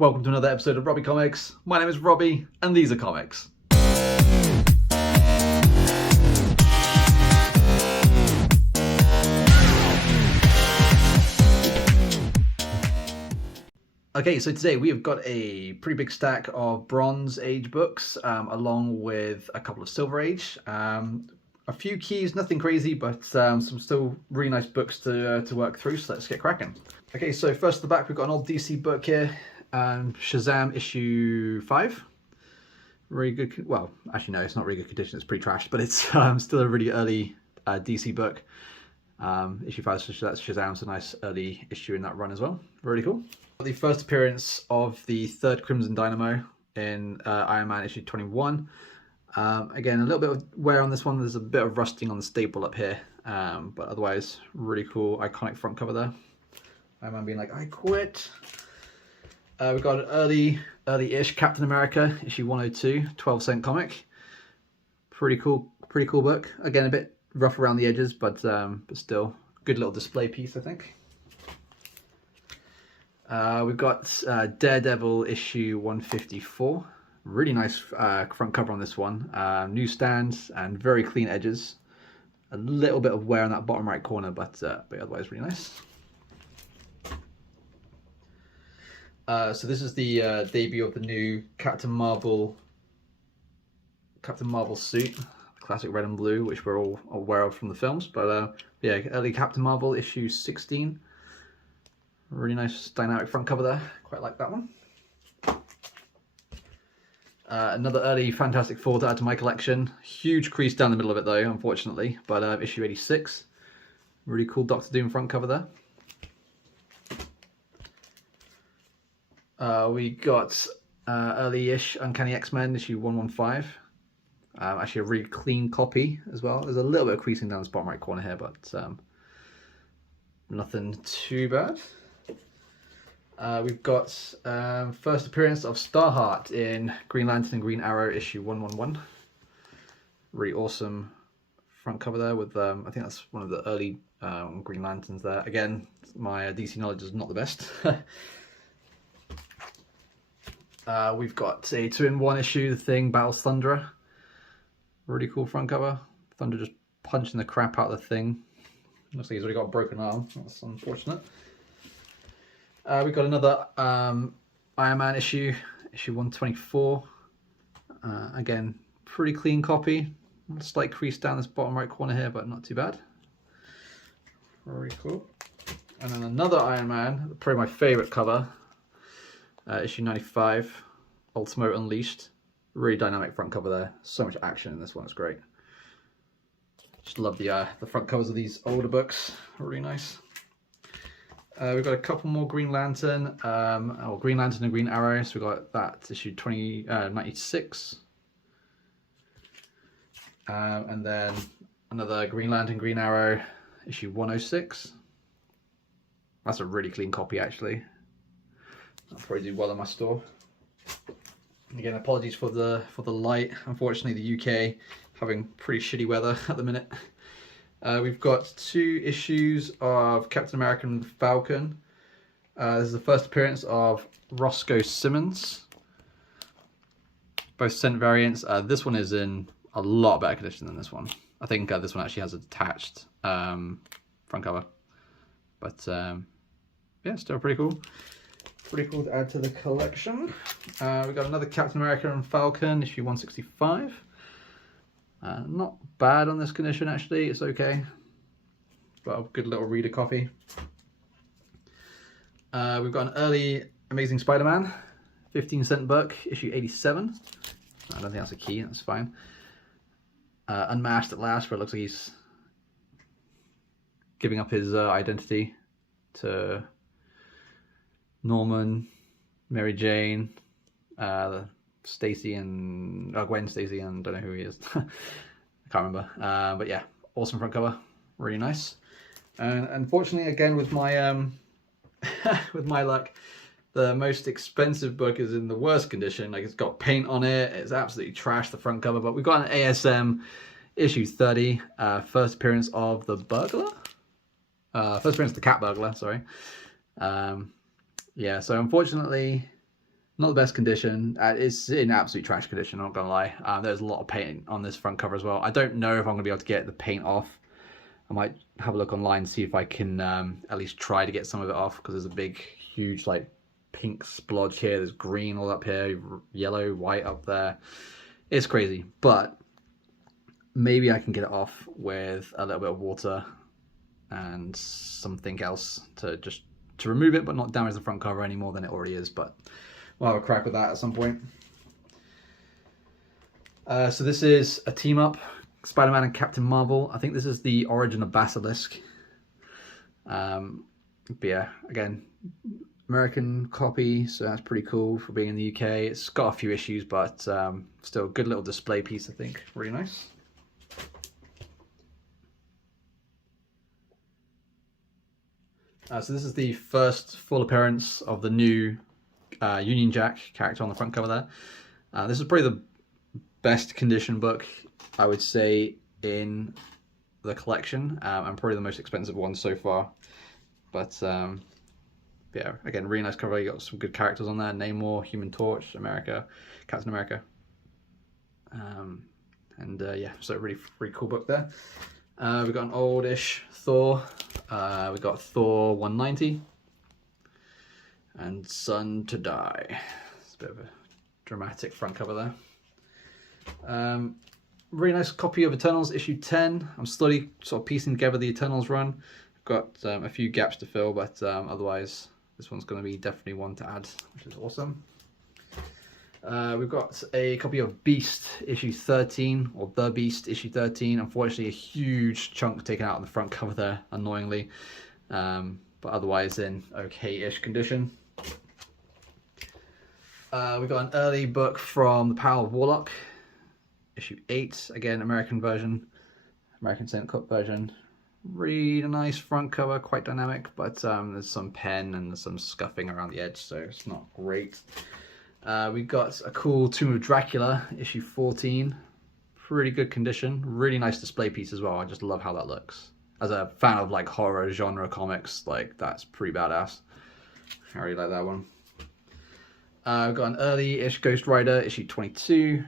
Welcome to another episode of Robbie Comics. My name is Robbie, and these are comics. Okay, so today we have got a pretty big stack of Bronze Age books, along with a couple of Silver Age. A few keys, nothing crazy, but some still really nice books to work through, so let's get cracking. Okay, so first at the back, we've got an old DC book here. Shazam issue 5. Really good. Well, actually no, it's not really good condition. It's pretty trashed, but it's still a really early DC book. Issue 5, so that's Shazam's a nice early issue in that run as well. Really cool. The first appearance of the third Crimson Dynamo in Iron Man issue 21. Again, a little bit of wear on this one. There's a bit of rusting on the staple up here, but otherwise really cool, iconic front cover there. Iron Man being like, I quit. We've got an early-ish Captain America, issue 102, 12-cent comic. Pretty cool book. Again, a bit rough around the edges, but still good little display piece, I think. We've got Daredevil issue 154. Really nice front cover on this one. New stands and very clean edges. A little bit of wear on that bottom right corner, but otherwise really nice. So this is the debut of the new Captain Marvel suit, classic red and blue, which we're all aware of from the films. But yeah, early Captain Marvel issue 16. Really nice dynamic front cover there. Quite like that one. Another early Fantastic Four to add to my collection. Huge crease down the middle of it though, unfortunately. But issue 86. Really cool Doctor Doom front cover there. We got early-ish Uncanny X-Men issue 115. Actually a really clean copy as well. There's a little bit of creasing down this bottom right corner here, but nothing too bad. We've got first appearance of Starheart in Green Lantern and Green Arrow issue 111. Really awesome front cover there with, I think that's one of the early Green Lanterns there. Again, my DC knowledge is not the best. We've got a 2-in-1 issue, The Thing Battles Thunderer. Really cool front cover. Thunder just punching the crap out of the Thing. Looks like he's already got a broken arm. That's unfortunate. We've got another Iron Man issue 124. Again, pretty clean copy. A slight crease down this bottom right corner here, but not too bad. Very cool. And then another Iron Man, probably my favourite cover. Issue 95, Ultimo Unleashed. Really dynamic front cover there. So much action in this one, it's great. Just love the front covers of these older books, really nice. We've got a couple more Green Lantern, Green Lantern and Green Arrow, so we've got that issue 96. And then another Green Lantern, Green Arrow, issue 106. That's a really clean copy actually. That'll probably do well in my store. Again, apologies for the light. Unfortunately, the UK having pretty shitty weather at the minute. We've got 2 issues of Captain America and Falcon. This is the first appearance of Roscoe Simmons. Both scent variants. This one is in a lot better condition than this one. I think this one actually has a detached front cover. But yeah, still pretty cool. Pretty cool to add to the collection. We've got another Captain America and Falcon, issue 165. Not bad on this condition actually, it's okay. But a good little reader copy. We've got an early Amazing Spider-Man, 15-cent book, issue 87. I don't think that's a key, that's fine. Unmasked at last, where it looks like he's giving up his identity to Norman, Mary Jane, Stacy and Gwen Stacy, and don't know who he is. I can't remember. But yeah, awesome front cover, really nice. And unfortunately, again with my with my luck, the most expensive book is in the worst condition. Like it's got paint on it. It's absolutely trashed, the front cover. But we've got an ASM issue 30, first appearance of the burglar. First appearance of the cat burglar. Sorry. Yeah, so unfortunately, Not the best condition. It's in absolute trash condition, I'm not gonna lie. There's a lot of paint on this front cover as well. I don't know if I'm gonna be able to get the paint off. I might have a look online, see if I can at least try to get some of it off, because there's a big, huge, like, pink splodge here. There's green all up here, yellow, white up there. It's crazy, but maybe I can get it off with a little bit of water and something else to remove it, but not damage the front cover any more than it already is. But we'll have a crack with that at some point. So this is a team up, Spider-Man and Captain Marvel. I think this is the origin of Basilisk. But yeah, again, American copy, so that's pretty cool for being in the UK. It's got a few issues, but still a good little display piece, I think. Really nice. So this is the first full appearance of the new Union Jack character on the front cover there. This is probably the best condition book, I would say, in the collection, and probably the most expensive one so far. But yeah, again, really nice cover. You got some good characters on there: Namor, Human Torch, America, Captain America, and yeah, so really cool book there. We've got an oldish Thor. We've got Thor 190 and Son to Die. It's a bit of a dramatic front cover there. Really nice copy of Eternals issue 10. I'm slowly sort of piecing together the Eternals run. I've got a few gaps to fill, but otherwise this one's going to be definitely one to add, which is awesome. We've got a copy of Beast issue 13, or The Beast issue 13. Unfortunately, a huge chunk taken out on the front cover there, annoyingly. But otherwise in okay-ish condition. We've got an early book from The Power of Warlock, issue 8. Again, American version, American Sync version. Really nice front cover, quite dynamic, but there's some pen and there's some scuffing around the edge, so it's not great. We got a cool Tomb of Dracula, issue 14. Pretty good condition. Really nice display piece as well. I just love how that looks. As a fan of like horror genre comics, like that's pretty badass. I really like that one. We've got an early-ish Ghost Rider, issue 22.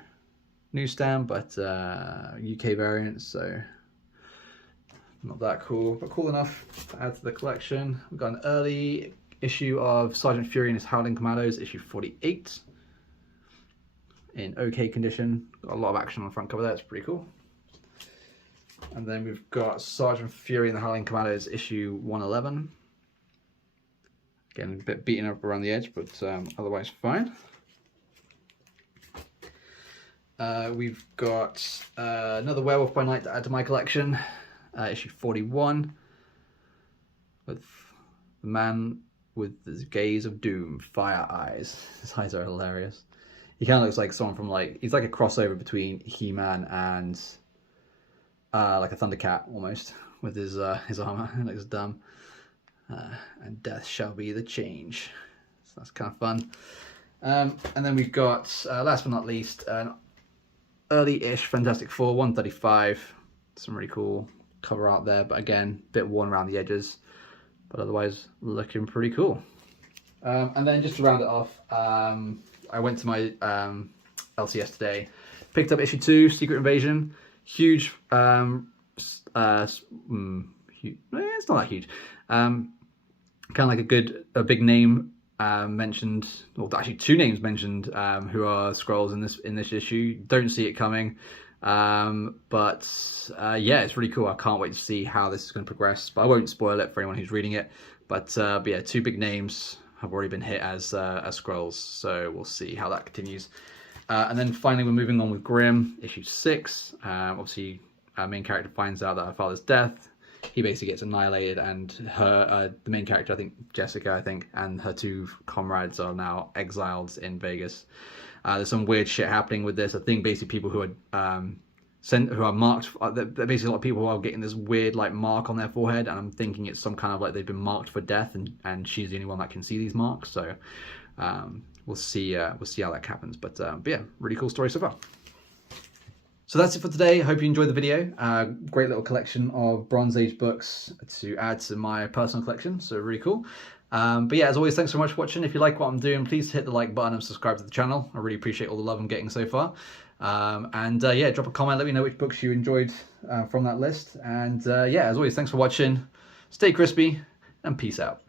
Newsstand, but UK variant, so not that cool, but cool enough to add to the collection. We've got an early issue of Sergeant Fury and his Howling Commandos, issue 48. In okay condition. Got a lot of action on the front cover there, it's pretty cool. And then we've got Sergeant Fury and the Howling Commandos, issue 111. Again, a bit beaten up around the edge, but otherwise fine. We've got another Werewolf by Night to add to my collection, issue 41, with the man with the gaze of doom, fire eyes. His eyes are hilarious. He kind of looks like someone from he's like a crossover between He-Man and like a Thundercat almost, with his armor. He looks dumb. And death shall be the change. So that's kind of fun. And then we've got, last but not least, an early-ish Fantastic Four 135. Some really cool cover art there, but again, a bit worn around the edges, but otherwise looking pretty cool. And then just to round it off, I went to my LCS today, picked up issue 2, Secret Invasion. Huge, it's not that huge. Kind of like a big name mentioned, or actually 2 names mentioned, who are Skrulls in this issue. Don't see it coming, but yeah, it's really cool. I can't wait to see how this is going to progress, but I won't spoil it for anyone who's reading it. But yeah, 2 big names have already been hit as Skrulls, so we'll see how that continues. And then finally, we're moving on with Grimm, issue 6. Obviously, our main character finds out that her father's death. He basically gets annihilated, and her, the main character, I think Jessica, and her 2 comrades are now exiled in Vegas. There's some weird shit happening with this. I think basically people who are who are marked, basically a lot of people who are getting this weird like mark on their forehead, and I'm thinking it's some kind of like they've been marked for death, and she's the only one that can see these marks. So we'll see how that happens. But yeah, really cool story so far. So that's it for today. I hope you enjoyed the video. Great little collection of Bronze Age books to add to my personal collection, so really cool. But yeah, as always, thanks so much for watching. If you like what I'm doing, please hit the like button and subscribe to the channel. I really appreciate all the love I'm getting so far. Yeah, drop a comment, let me know which books you enjoyed from that list. And yeah, as always, thanks for watching. Stay crispy and peace out.